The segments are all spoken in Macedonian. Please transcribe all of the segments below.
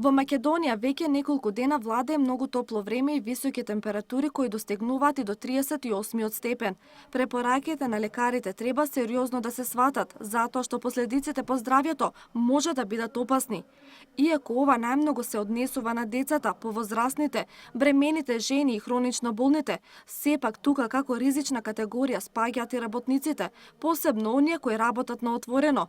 Во Македонија веќе неколку дена владее многу топло време и високи температури кои достигнуваат и до 38 степен. Препораките на лекарите треба сериозно да се сватат, затоа што последиците по здравјето може да бидат опасни. Иако ова најмногу се однесува на децата, повозрасните, бремените жени и хронично болните, сепак тука како ризична категорија спаѓаат и работниците, посебно оние кои работат на отворено.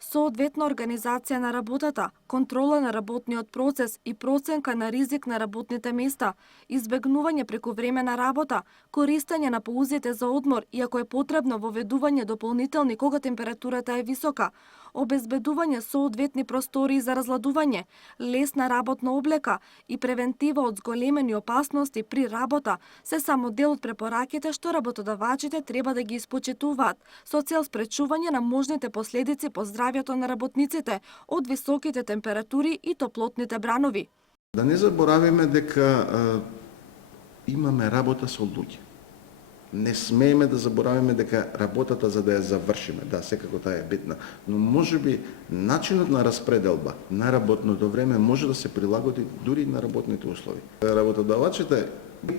Соодветна организација на работата, контрола на работниот процес и проценка на ризик на работните места, избегнување прековремена работа, користење на паузите за одмор и ако е потребно воведување дополнителни кога температурата е висока, обезбедување соодветни простории за разладување, лесна работна облека и превентива од зголемени опасности при работа се само дел од препораките што работодавачите треба да ги испочитуваат со цел спречување на можните последици по здравјето на работниците од високите температури и топлотните бранови. Да не заборавиме дека имаме работа со луѓе. Не смееме да заборавиме дека работата за да ја завршиме, да, секако таа е битна, но можеби начинот на распределба на работното време може да се прилагоди дури на работните услови. Работодавачите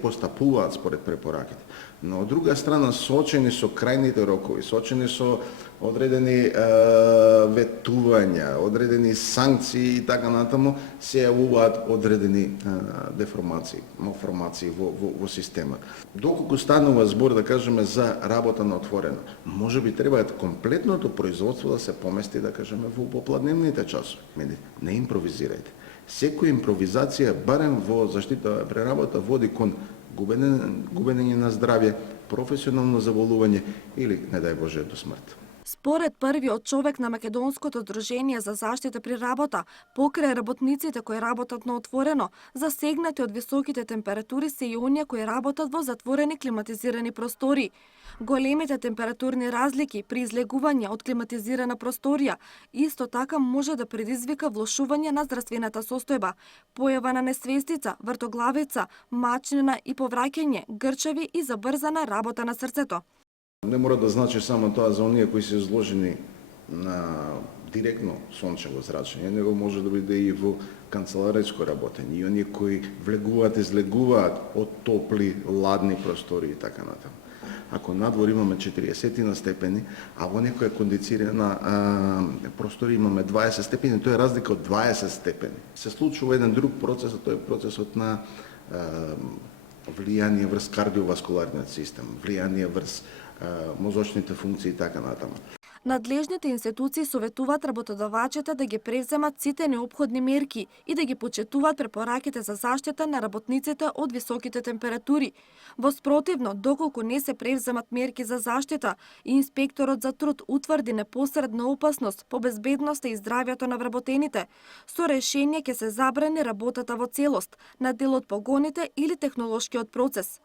постапуваат според препораките, но од друга страна соочени со крајните рокови, соочени со одредени ветувања, одредени санкции и така натаму, се јавуваат одредени деформации, малформации во системот. Доколку станува збор, да кажеме, за работа на отворено, можеби треба комплетното производство да се помести, да кажеме, во попладневните часови. Не импровизирајте. Секоја импровизација, барем во заштита преработа, води кон губење на здравје, професионално заболување или, не дај Боже, до смрт. Според првиот човек на Македонското здружение за заштита при работа, покрај работниците кои работат на отворено, засегнати од високите температури се и оние кои работат во затворени климатизирани простори. Големите температурни разлики при излегување од климатизирана просторија исто така може да предизвика влошување на здравствената состојба, појава на несвестица, вртоглавица, мачнина и повраќање, грчеви и забрзана работа на срцето. Не мора да значи само тоа за оние кои се изложени на директно сончево зрачење, него може да биде и во канцелариско работење, и оние кои влегуваат, излегуваат од топли, ладни простори и така натаму. Ако надвор имаме 40 на степени, а во некоја кондицирана простори имаме 20 степени, тоа е разлика од 20 степени. Се случува еден друг процес, а тоа е процесот на влијание врз кардиоваскуларниот систем, влијание врз мозочните функции и така натаму. Надлежните институции советуваат работодавачите да ги превземат сите неопходни мерки и да ги почитуваат препораките за заштита на работниците од високите температури. Во спротивно, доколку не се превземат мерки за заштита и инспекторот за труд утврди непосредна опасност по безбедноста и здравјето на вработените, со решение ќе се забрани работата во целост на дел од погоните или технолошкиот процес.